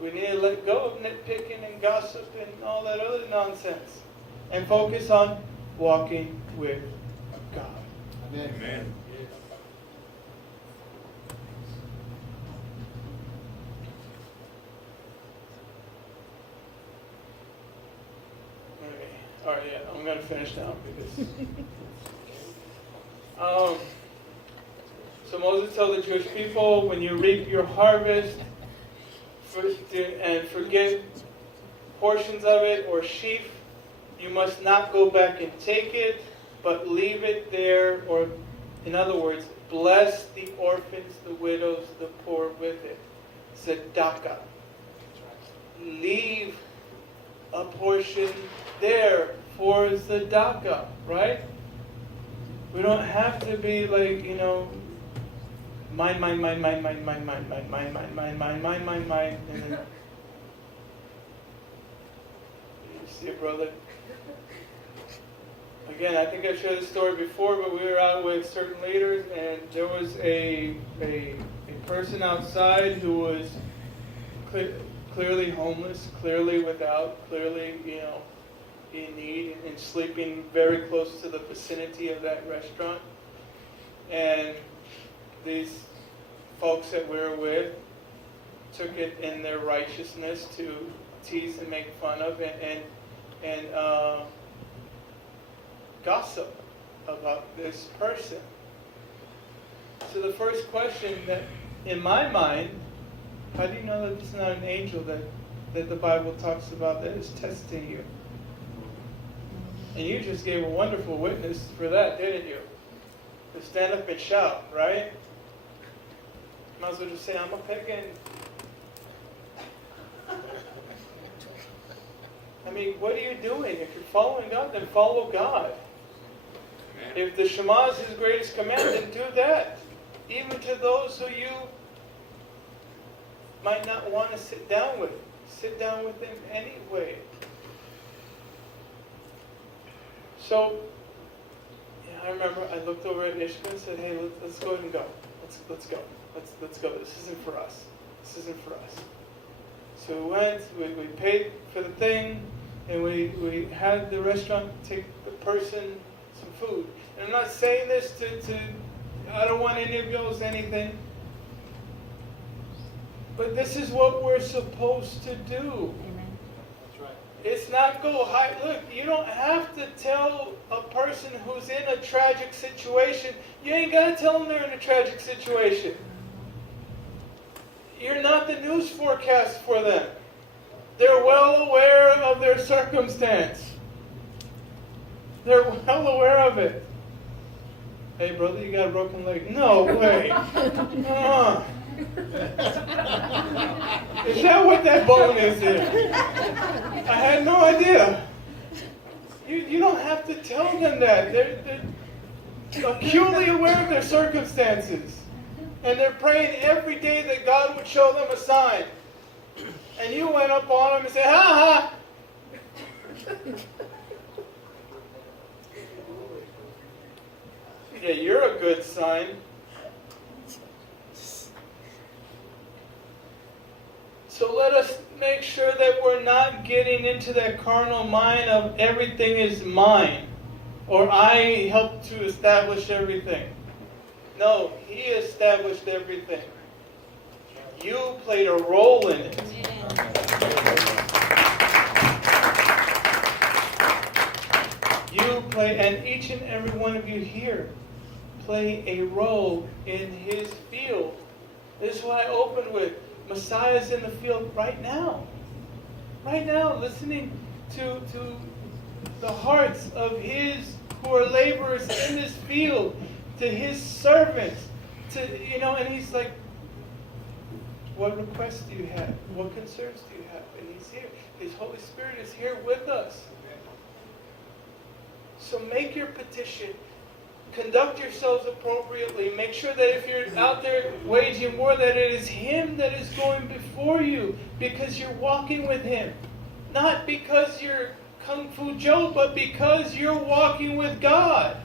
We need to let go of nitpicking and gossip and all that other nonsense. And focus on walking with God. Amen. Amen. Okay. All right, yeah, I'm going to finish now because... So Moses told the Jewish people, when you reap your harvest and forget portions of it or sheaf, you must not go back and take it, but leave it there, or in other words, bless the orphans, the widows, the poor with it. Tzedakah. Leave a portion there for tzedakah, right? We don't have to be like, mine. And then, you see it, brother? Again, I think I've shared this story before, but we were out with certain leaders, and there was a person outside who was clearly homeless, clearly without, clearly, in need, and sleeping very close to the vicinity of that restaurant. And these folks that we were with took it in their righteousness to tease and make fun of and gossip about this person. So the first question that, in my mind, how do you know that it's not an angel that the Bible talks about that is testing you? And you just gave a wonderful witness for that, didn't you? To stand up and shout, right? Might as well just say, I'm a pagan. I mean, what are you doing? If you're following God, then follow God. If the Shema is His greatest command, then do that. Even to those who you might not want to sit down with. Sit down with them anyway. So, I remember I looked over at Ishka and said, hey, let's go ahead and go. Let's go. Let's go. This isn't for us. This isn't for us. So we went, we paid for the thing, and we had the restaurant take the person some food. And I'm not saying this to I don't want any of y'all's anything. But this is what we're supposed to do. That's right. It's not go high. Look, you don't have to tell a person who's in a tragic situation. You ain't got to tell them they're in a tragic situation. You're not the news forecast for them. They're well aware of their circumstance. They're well aware of it. Hey, brother, you got a broken leg. No way. Is that what that bone is there? I had no idea. You don't have to tell them that. They're acutely aware of their circumstances. And they're praying every day that God would show them a sign. And you went up on them and said, ha ha. Yeah, you're a good sign. So let us make sure that we're not getting into that carnal mind of everything is mine, or I helped to establish everything. No, He established everything. You played a role in it. You play, and each and every one of you here play a role in His field. This is what I opened with. Messiah's in the field right now. Right now, listening to the hearts of His who are laborers in this field, to His servants, and He's like, what requests do you have? What concerns do you have? And He's here. His Holy Spirit is here with us. So make your petition. Conduct yourselves appropriately. Make sure that if you're out there waging war, that it is Him that is going before you, because you're walking with Him. Not because you're Kung Fu Joe, but because you're walking with God.